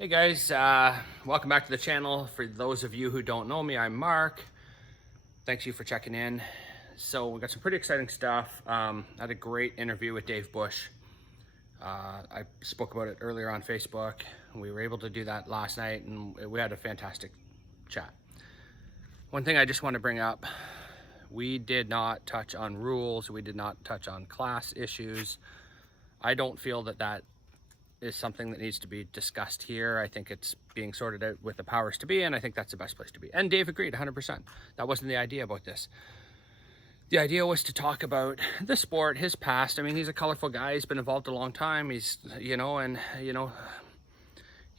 Hey guys, welcome back to the channel. For those of you who don't know me, I'm Mark. Thanks you for checking in. So we got some pretty exciting stuff. I had a great interview with Dave Bush. I spoke about it earlier on Facebook. We were able to do that last night and we had a fantastic chat. One thing I just want to bring up, we did not touch on rules. We did not touch on class issues. I don't feel that is something that needs to be discussed here. I think it's being sorted out with the powers to be, and I think that's the best place to be. And Dave agreed 100%. That wasn't the idea about this. The idea was to talk about the sport, his past. I mean, he's a colorful guy. He's been involved a long time. He's, he's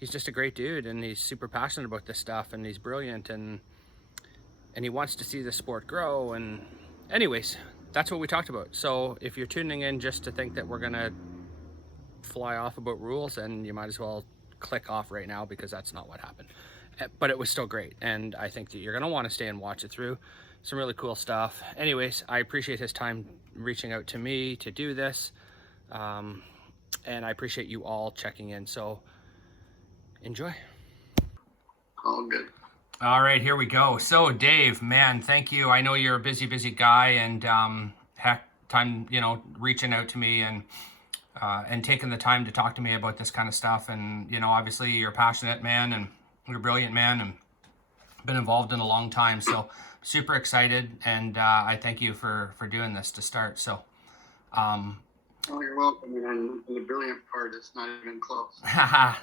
just a great dude, and he's super passionate about this stuff, and he's brilliant, and he wants to see the sport grow. And anyways, that's what we talked about. So if you're tuning in just to think that we're gonna fly off about rules, and you might as well click off right now, because that's not what happened. But it was still great, and I think that you're going to want to stay and watch it through. Some really cool stuff. Anyways, I appreciate his time reaching out to me to do this, and I appreciate you all checking in. So enjoy. All good. All right, here we go. So Dave, man, thank you. I know you're a busy guy, and heck, time reaching out to me and taking the time to talk to me about this kind of stuff. And obviously you're a passionate man, and you're a brilliant man, and been involved in a long time. So super excited, and I thank you for doing this to start. So oh, you're welcome. And the brilliant part is not even close.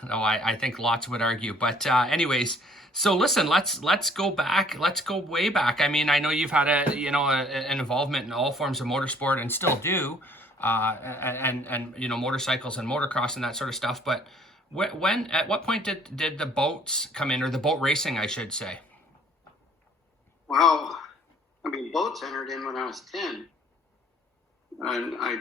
No, I think lots would argue. But anyways, so listen, let's go back. Let's go way back. I mean, I know you've had an involvement in all forms of motorsport, and still do. And motorcycles and motocross and that sort of stuff. But at what point did the boats come in, or the boat racing, I should say? Well, I mean, boats entered in when I was 10, and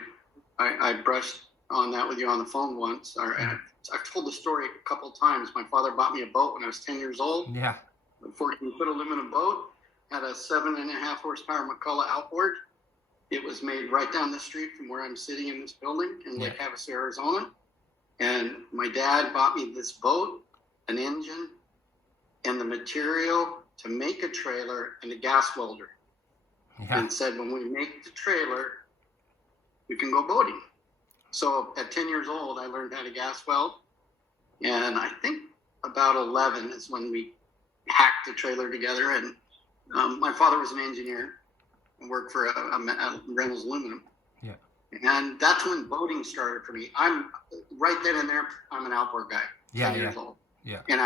I brushed on that with you on the phone once. I've told the story a couple times. My father bought me a boat when I was 10 years old. Yeah. A 14-foot aluminum boat, had a 7.5 horsepower McCullough outboard. It was made right down the street from where I'm sitting in this building in Lake Havasu, Arizona. And my dad bought me this boat, an engine, and the material to make a trailer and a gas welder. Yeah. And said, when we make the trailer, we can go boating. So at 10 years old, I learned how to gas weld. And I think about 11 is when we hacked the trailer together. And my father was an engineer and worked for a Reynolds Aluminum. Yeah. And that's when boating started for me. I'm right then and there, I'm an outboard guy. Yeah. 10 years old. Yeah. And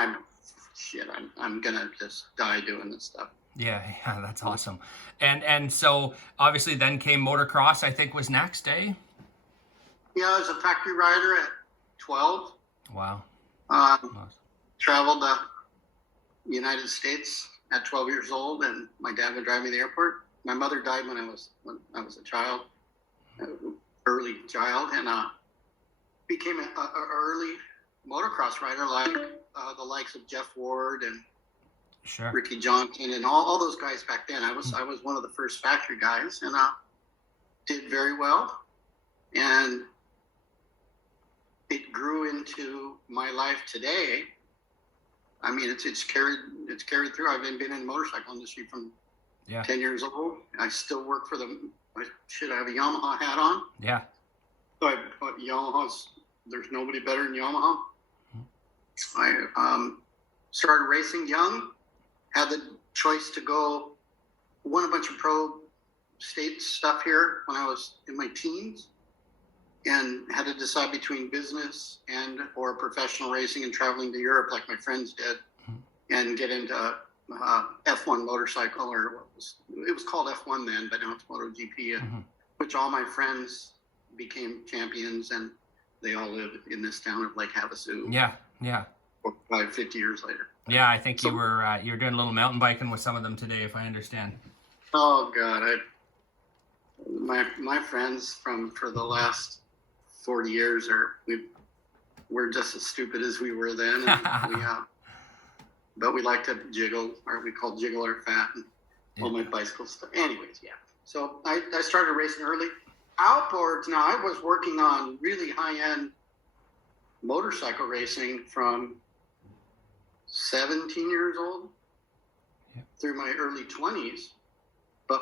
I'm gonna just die doing this stuff. Yeah, that's awesome. And so obviously then came motocross, I think was next, eh? Yeah, I was a factory rider at 12. Wow. Traveled the United States at 12 years old, and my dad would drive me to the airport. My mother died when I was a child, early child, and became an early motocross rider, like the likes of Jeff Ward and Ricky Johnson and all those guys back then. I was one of the first factory guys, and did very well, and it grew into my life today. I mean, it's carried through. I've been in the motorcycle industry from 10 years old. I still work for them. I should have a Yamaha hat on. Yeah. So I bought Yamahas. There's nobody better than Yamaha. I started racing young. Had the choice to go. Won a bunch of pro state stuff here when I was in my teens, and had to decide between business or professional racing and traveling to Europe like my friends did, and get into F1 motorcycle, or it was called F1 then, but now it's MotoGP, which all my friends became champions, and they all live in this town of Lake Havasu. Yeah. 50 years later. Yeah, I think you were doing a little mountain biking with some of them today, if I understand. Oh God, my friends for the last 40 years we're just as stupid as we were then, and but we like to jiggle, or we call jiggle our fat, and all my bicycle stuff. Anyways, yeah. So I started racing early. Outboards, now I was working on really high-end motorcycle racing from 17 years old through my early 20s. But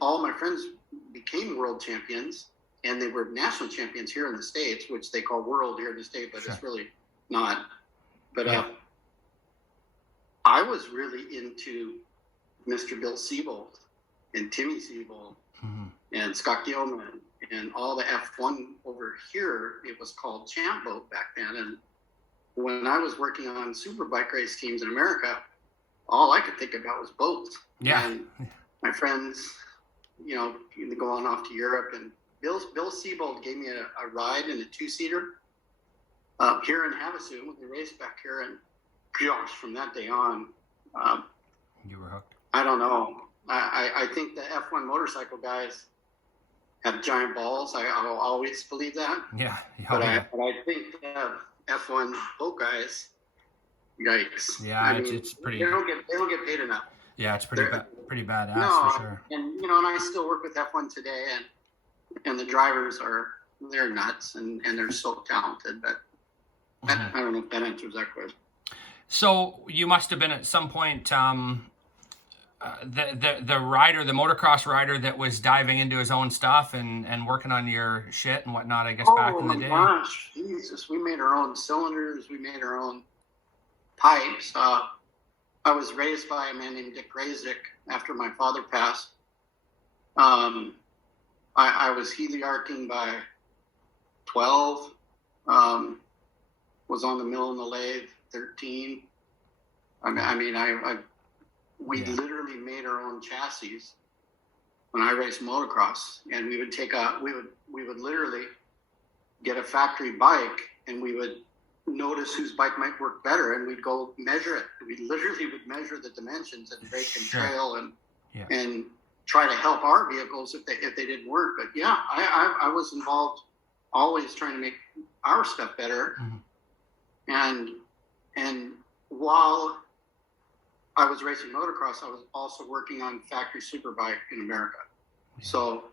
all my friends became world champions, and they were national champions here in the States, which they call world here in the States, but it's really not. But I was really into Mr. Bill Siebold and Timmy Siebold and Scott Gilman and all the F1 over here. It was called Champ Boat back then. And when I was working on superbike race teams in America, all I could think about was boats. Yeah. And my friends, you know, going off to Europe, and Bill Siebold gave me a ride in a 2-seater here in Havasu when we raced back here. And gosh, from that day on, you were hooked. I don't know. I think the F1 motorcycle guys have giant balls. I'll always believe that. Yeah. But I think the F1 boat guys, yikes. Yeah, I mean, it's pretty. They don't get paid enough. Yeah, it's pretty badass for sure. And you know, and I still work with F1 today, and the drivers they're nuts, and they're so talented. But I don't know if that answers that question. So you must have been at some point the rider, the motocross rider that was diving into his own stuff and working on your shit and whatnot, I guess, back in the day. Oh my gosh, Jesus. We made our own cylinders. We made our own pipes. I was raised by a man named Dick Razik after my father passed. I was heliarching by 12. Was on the mill and the lathe 13. We literally made our own chassis when I raced motocross, and we would literally get a factory bike, and we would notice whose bike might work better, and we'd go measure it. We literally would measure the dimensions and brake and trail and try to help our vehicles if they didn't work. But yeah, I was involved, always trying to make our stuff better. And while I was racing motocross, I was also working on factory superbike in America. So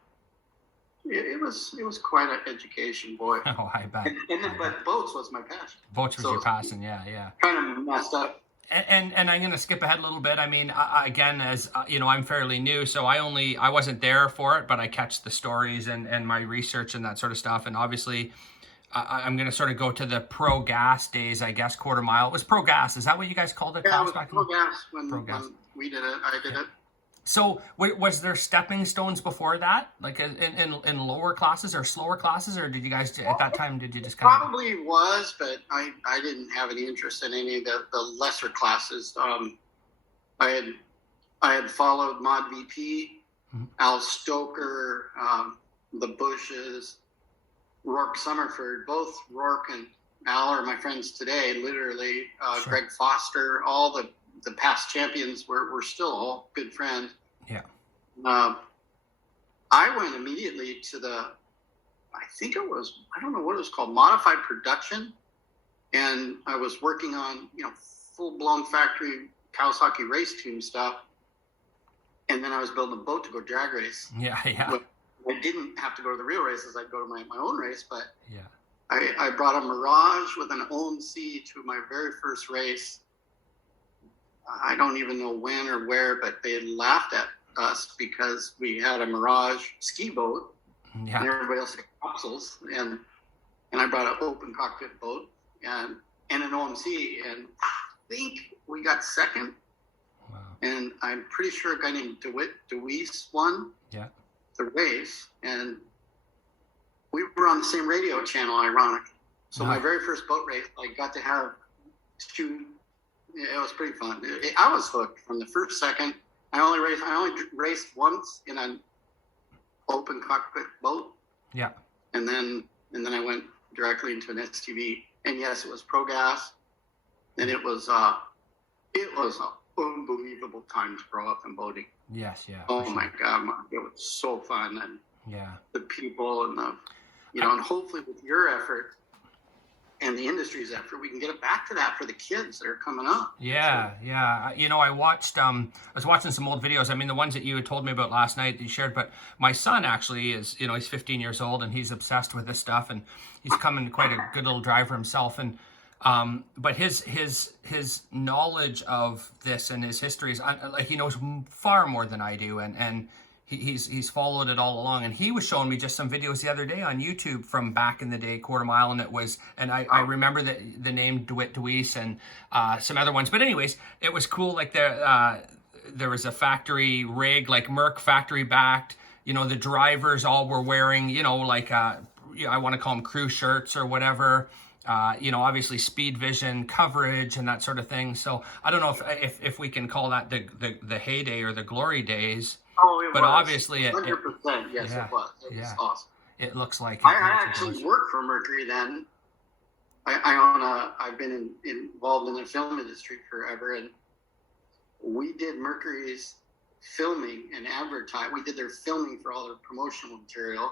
it was quite an education, boy. Oh, I bet. But boats was my passion. Boats was your passion, yeah. Kind of messed up. And I'm going to skip ahead a little bit. I mean, again, as you know, I'm fairly new, so I wasn't there for it, but I catch the stories and my research and that sort of stuff. And obviously, I'm going to sort of go to the Pro Gas days, I guess, quarter mile. It was Pro Gas. Is that what you guys called it? Yeah, it was Pro Gas when we did it. I did it. So was there stepping stones before that, like in lower classes or slower classes, or did you guys at that time did you just kind of? Probably was, but I didn't have any interest in any of the lesser classes. I had followed Mod VP, Al Stoker, the Bushes, Rourke Summerford. Both Rourke and Al are my friends today. Literally, Sure. Greg Foster, all the past champions were still all good friends. Yeah. I went immediately to I don't know what it was called, modified production. And I was working on, full blown factory Kawasaki race team stuff. And then I was building a boat to go drag race. Yeah. I didn't have to go to the real races. I'd go to my own race, but yeah. I brought a Mirage with an OMC to my very first race. I don't even know when or where, but they had laughed at us because we had a Mirage ski boat, and everybody else had capsules, and I brought an open cockpit boat and an OMC, and I think we got second. Wow. And I'm pretty sure a guy named DeWeese won the race, and we were on the same radio channel, ironically. So my very first boat race, I got to have two. It was pretty fun. I was hooked from the first second. I only raced once in an open cockpit boat. Yeah. And then I went directly into an STV. And yes, it was Pro Gas. And it was an unbelievable time to grow up in boating. Yes, yeah. Oh my God, it was so fun, and the people and and hopefully with your effort and the industry's effort, we can get it back to that for the kids that are coming up. Yeah. I watched, I was watching some old videos. I mean, the ones that you had told me about last night that you shared, but my son actually is, he's 15 years old and he's obsessed with this stuff, and he's coming quite a good little driver himself. And But his knowledge of this and his history is like he knows far more than I do, and he's followed it all along. And he was showing me just some videos the other day on YouTube from back in the day, quarter mile, and I remember the name DeWitt Deweese and some other ones. But anyways, it was cool. Like there was a factory rig, like Merck factory backed. You know, the drivers all were wearing, you know, like I want to call them crew shirts or whatever. You know, obviously speed vision coverage and that sort of thing. So I don't know if we can call that the heyday or the glory days. Oh, it but was. obviously 100%. Yes, yeah, it was. It was awesome. It looks like I actually worked for Mercury then. I've been involved in the film industry forever, and we did Mercury's filming and advertise. We did their filming for all their promotional material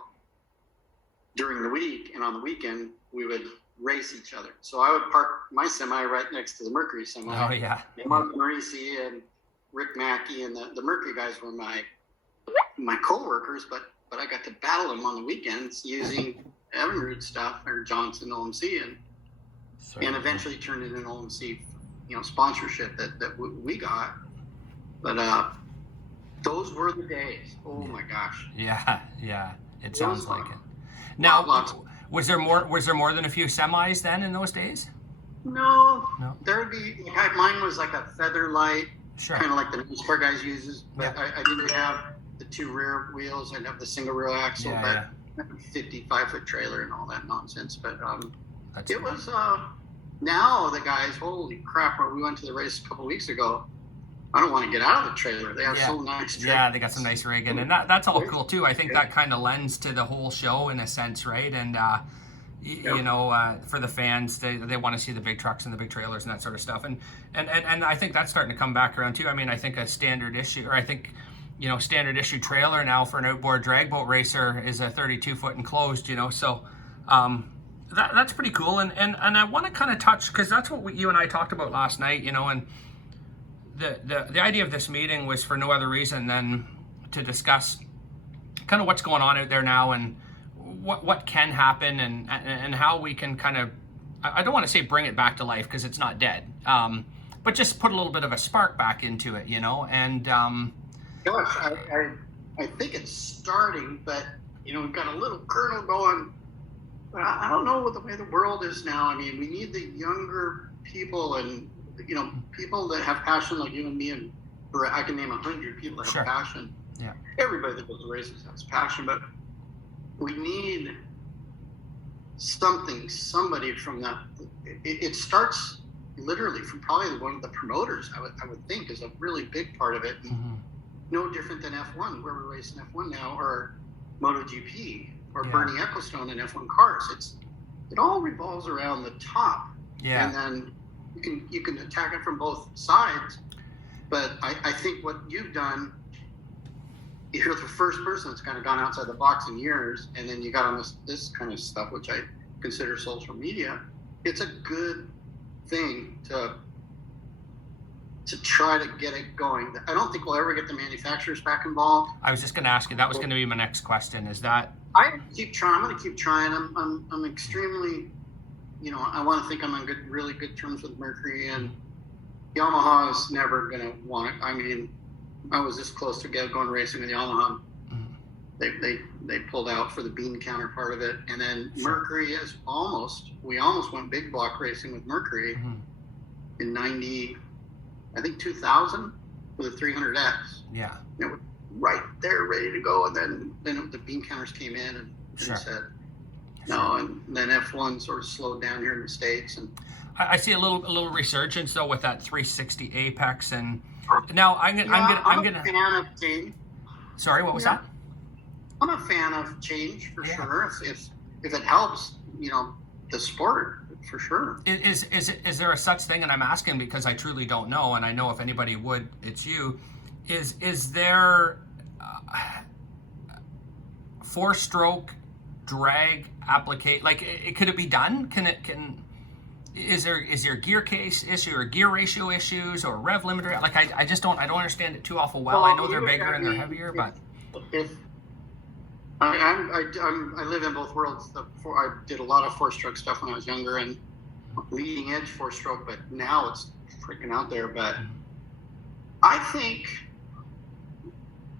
during the week, and on the weekend we would race each other. So I would park my semi right next to the Mercury semi. Oh yeah. Mark Marisi and Rick Mackey and the Mercury guys were my co-workers, but I got to battle them on the weekends using Evinrude stuff or Johnson OMC, and eventually turned into an OMC, you know, sponsorship that we got. But those were the days. Oh my gosh. Yeah. It sounds like it. Now, was there more than a few semis then in those days? No. There would be. Mine was like a feather light, sure, kind of like the NASCAR guys uses. But yeah. I didn't have the two rear wheels. I'd have the single rear axle, 55-foot trailer and all that nonsense. But it was. Now the guys, holy crap! When we went to the race a couple weeks ago, I don't want to get out of the trailer. They have so nice. Yeah, they got some nice rigging, and that's all cool too. I think that kind of lends to the whole show in a sense, right? And you know, for the fans, they want to see the big trucks and the big trailers and that sort of stuff. And I think that's starting to come back around too. I mean, I think a standard issue, or I think, you know, standard issue trailer now for an outboard drag boat racer is a 32-foot enclosed. You know, so. That's pretty cool, and I want to kind of touch, because that's what you and I talked about last night, you know, and the idea of this meeting was for no other reason than to discuss kind of what's going on out there now and what can happen and how we can kind of, I don't want to say bring it back to life because it's not dead, but just put a little bit of a spark back into it, you know, and gosh, I think it's starting, but you know, we've got a little kernel going. I don't know what the way the world is now. I mean, we need the younger people and, you know, people that have passion like you and me, and I can name 100 people that have passion. Yeah. Everybody that goes to races has passion, but we need somebody from that. It starts literally from probably one of the promoters, I would think, is a really big part of it. And no different than F1, where we're racing F1 now, or MotoGP. Or Bernie Ecclestone in F1 cars. It all revolves around the top. Yeah. And then you can attack it from both sides. But I think what you've done, you're the first person that's kind of gone outside the box in years, and then you got on this kind of stuff, which I consider social media. It's a good thing to try to get it going. I don't think we'll ever get the manufacturers back involved. I was just going to ask you, that was going to be my next question. Is that? I keep trying. I'm going to keep trying. I'm extremely, you know, I want to think I'm on really good terms with Mercury, and Yamaha is never going to want it. I mean, I was this close to going racing with Yamaha. They pulled out for the bean counter part of it, and then Mercury we almost went big block racing with Mercury in 2000 with a 300X. Yeah. And it was right there, ready to go, and then the bean counters came in and said no, and then F1 sort of slowed down here in the States. And I see a little resurgence though with that 360 Apex, and now I'm gonna. A fan of change. Sorry, what was that? I'm a fan of change for sure. If it helps, you know, the sport. For sure. Is there a such thing, and I'm asking because I truly don't know, and I know if anybody would, it's you. Is there 4-stroke drag applicate? Like, could it be done? Is there gear case issue or gear ratio issues or rev limiter? Like, I just don't understand it too awful well. I know they're bigger and they're heavier, but I live in both worlds. I did a lot of 4-stroke stuff when I was younger, and leading edge four-stroke, but now it's freaking out there. But I think,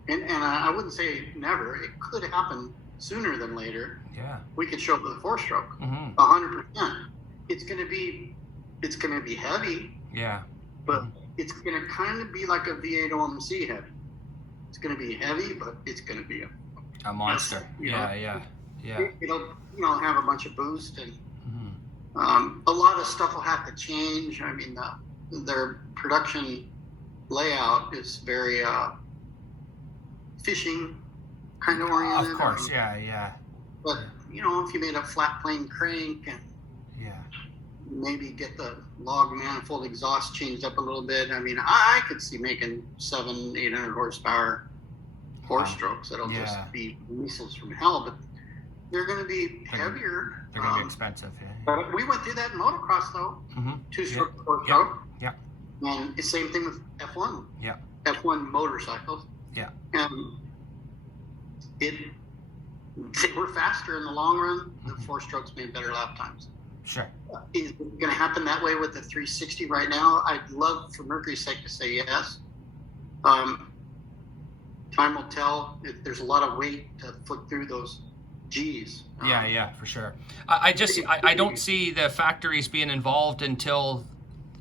and I wouldn't say never, it could happen sooner than later. Yeah. We could show up with a four-stroke, 100%. It's going to be heavy. Yeah. But it's going to kind of be like a V8 OMC heavy. It's going to be heavy, but it's going to be a monster. Yeah. It'll have a bunch of boost, and a lot of stuff will have to change. I mean, their production layout is very fishing kind of oriented. Of course, yeah. But if you made a flat plane crank and yeah, maybe get the log manifold exhaust changed up a little bit. I mean, I could see making 700-800 horsepower four-strokes that'll just be missiles from hell, but they're going to be heavier. They're going to be expensive. Yeah. But we went through that in motocross, though. Two-stroke, four-stroke. Yeah. And the same thing with F1. Yeah. F1 motorcycles. Yeah. And they were faster in the long run. The four-strokes made better lap times. Sure. Is it going to happen that way with the 360 right now? I'd love for Mercury's sake to say yes. Time will tell. There's a lot of weight to foot through those G's. Yeah, for sure. I don't see the factories being involved until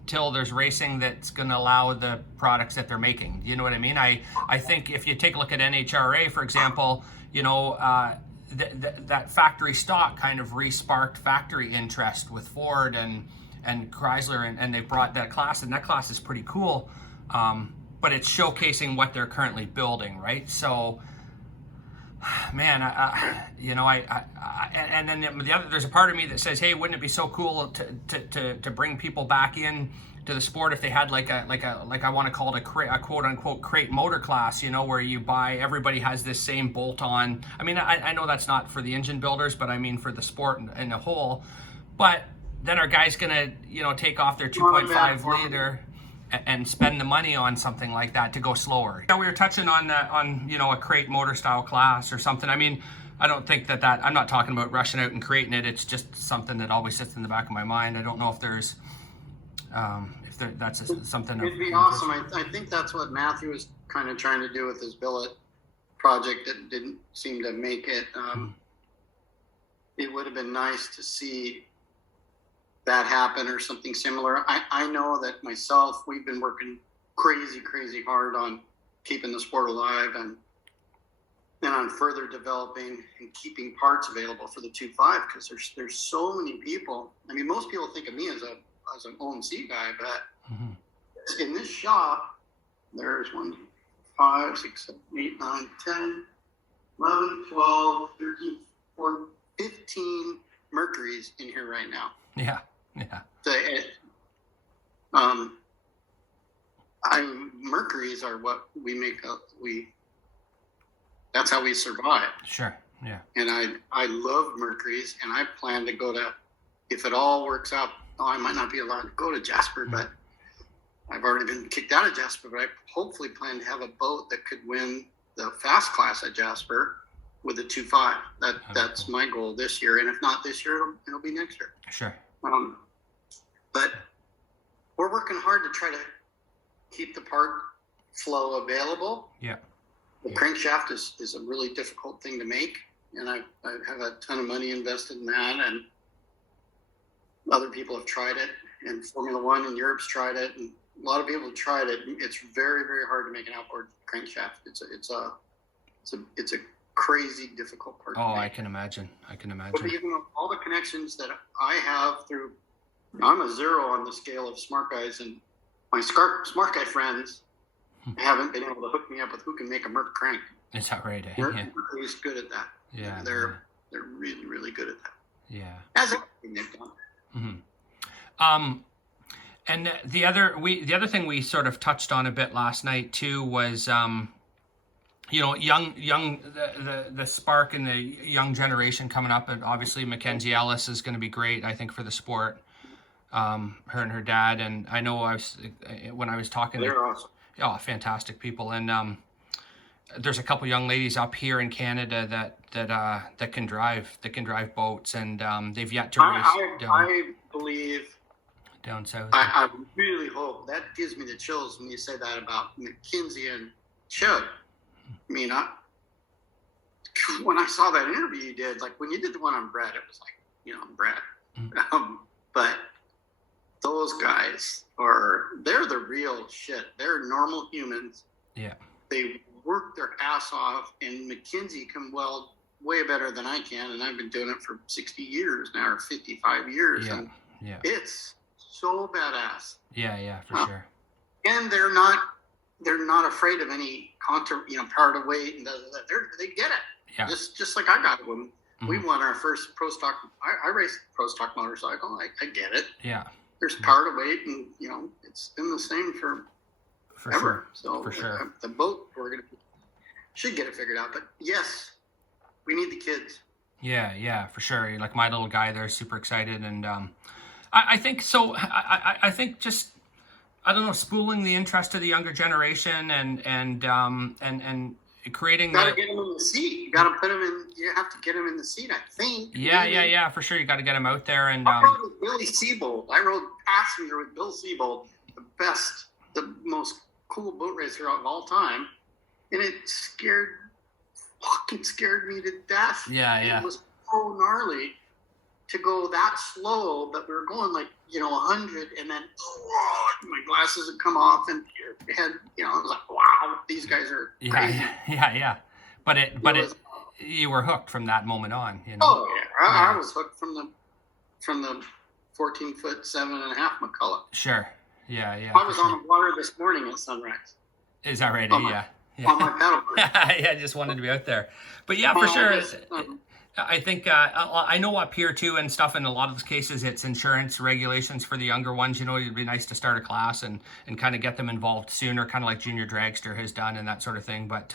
there's racing that's going to allow the products that they're making. You know what I mean? I think if you take a look at NHRA, for example, that factory stock kind of re-sparked factory interest with Ford and Chrysler, and they brought that class, and that class is pretty cool. But it's showcasing what they're currently building, right? So, man, and then there's a part of me that says, hey, wouldn't it be so cool to bring people back in to the sport if they had like I want to call it a quote unquote crate motor class, where you buy, everybody has this same bolt on. I mean, I know that's not for the engine builders, but I mean for the sport in a whole. But then our guy's gonna take off their 2.5 liter and spend the money on something like that to go slower. We were touching on that, on a crate motor style class or something. I mean, I don't think that I'm not talking about rushing out and creating it. It's just something that always sits in the back of my mind. I don't know if there's that's something. It'd be awesome. I think that's what Matthew was kind of trying to do with his billet project that didn't seem to make it. It would have been nice to see that happen or something similar. I know that myself, we've been working crazy hard on keeping the sport alive and on further developing and keeping parts available for the 2.5, because there's so many people. I mean, most people think of me as an OMC guy, but in this shop, there's 1, 5, 6, 7, 8, 9, 10, 11, 12, 13, 14, 15 Mercuries in here right now. Yeah. Mercuries are what we make that's how we survive. Sure. Yeah. And I love Mercuries, and I plan to go to, if it all works out, I might not be allowed to go to Jasper, but I've already been kicked out of Jasper, but I hopefully plan to have a boat that could win the fast class at Jasper with a 2.5. That's my goal this year. And if not this year, it'll be next year. Sure. But we're working hard to try to keep the part flow available. Yeah. The crankshaft is a really difficult thing to make, and I have a ton of money invested in that, and other people have tried it, and Formula One in Europe's tried it, and a lot of people have tried it. It's very, very hard to make an outboard crankshaft. It's a crazy difficult part to make. I can imagine. But even all the connections that I have through, I'm a 0 on the scale of smart guys, and my smart guy friends haven't been able to hook me up with who can make a Merc crank. Is that right? Mercury's good at that. Yeah. They're really, really good at that. Yeah. As everything they've done. And the other thing we sort of touched on a bit last night too was the spark in the young generation coming up, and obviously Mackenzie Ellis is going to be great, I think, for the sport. Her and her dad, and I know when I was talking, they're awesome. Oh, fantastic people, and there's a couple young ladies up here in Canada that can drive boats, and they've yet to race. I believe down south. I really hope that gives me the chills when you say that about McKinsey and Chud. I mean, when I saw that interview you did, like when you did the one on Brett, it was like, you know, Brett. But those guys they're the real shit. They're normal humans. Yeah. They work their ass off, and McKinsey can weld way better than I can, and I've been doing it for 60 years now, or 55 years. Yeah. And Yeah. it's so badass. Yeah, for sure. And they're not afraid of any power to weight, and they get it. Yeah. Just like I got it when we won our first pro stock. I raced pro stock motorcycle. I get it. Yeah. There's power to weight, and it's been the same for ever. Sure. So For sure. The boat should get it figured out. But yes, we need the kids. Yeah, for sure. Like my little guy there is super excited, and I think so. I think just, I don't know, spooling the interest of the younger generation and creating. You got to get them in the seat. You got to put them in. You have to get them in the seat, I think. Yeah, for sure. You got to get them out there. And I rode with Billy Siebold. I rode passenger with Bill Siebold, the most cool boat racer of all time, and it fucking scared me to death. Yeah. It was so gnarly to go that slow, but we were going like 100, and then my glasses had come off, and your head, I was like, wow, these guys are crazy. Yeah. But you were hooked from that moment on. Oh yeah, I was hooked from the 14-foot 7.5 McCullough. Sure. Yeah. I was on the water this morning at sunrise. Is that right? Yeah. On my paddleboard. Yeah, I just wanted to be out there. But yeah, for sure. I think I know up here too and stuff. In a lot of those cases, it's insurance regulations for the younger ones. It'd be nice to start a class and kind of get them involved sooner, kind of like Junior Dragster has done and that sort of thing. But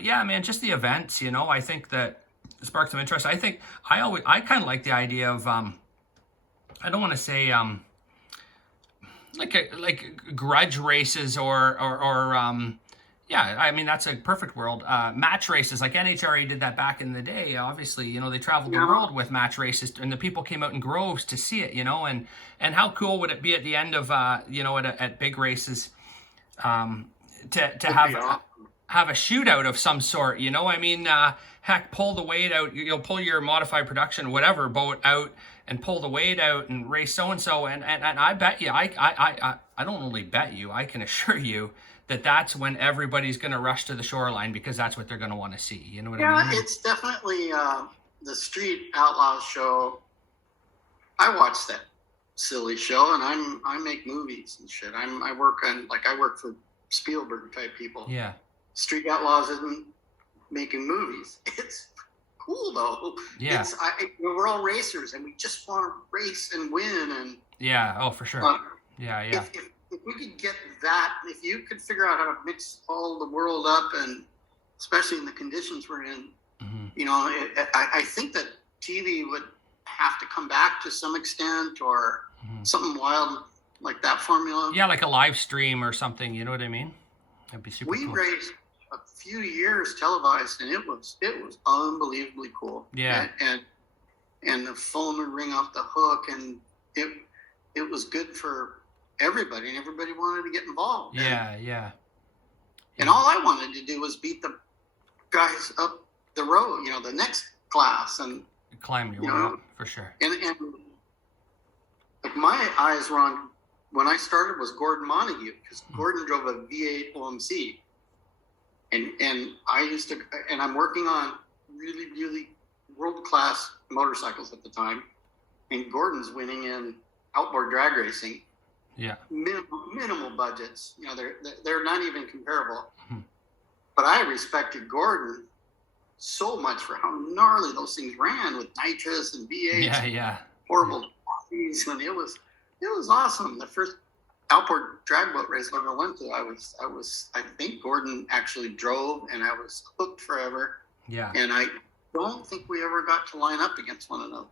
yeah, man, just the events. I think that sparked some interest. I think I kind of like the idea of I don't want to say like grudge races or yeah, I mean, that's a perfect world. Match races, like NHRA did that back in the day. Obviously, they traveled the world with match races, and the people came out in groves to see it, and how cool would it be at the end of, at big races, to have a shootout of some sort, I mean, heck, pull the weight out, pull your modified production, whatever boat out and pull the weight out and race so-and-so. And I bet you, I don't only bet you, I can assure you, that's when everybody's going to rush to the shoreline because that's what they're going to want to see. You know what I mean? Yeah, it's definitely the Street Outlaws show. I watch that silly show, and I make movies and shit. I work for Spielberg type people. Yeah. Street Outlaws isn't making movies. It's cool though. Yeah. We're all racers, and we just want to race and win. And yeah. Oh, for sure. Yeah. If we could get that, if you could figure out how to mix all the world up, and especially in the conditions we're in, I think that TV would have to come back to some extent, or something wild like that formula. Yeah, like a live stream or something. You know what I mean? That'd be super cool. We raced a few years televised, and it was unbelievably cool. Yeah. And the phone would ring off the hook, and it was good for everybody, and everybody wanted to get involved. Yeah. And all I wanted to do was beat the guys up the road, the next class, and climb your way up, for sure. And like my eyes were on, when I started, was Gordon Montague, because Gordon drove a V8 OMC, and I'm working on really, really world-class motorcycles at the time, and Gordon's winning in outboard drag racing. Yeah. Minimal budgets. They're not even comparable. But I respected Gordon so much for how gnarly those things ran with nitrous and V8. Yeah. Horrible. And it was awesome. The first outboard drag boat race I ever went to, I think Gordon actually drove, and I was hooked forever. Yeah. And I don't think we ever got to line up against one another.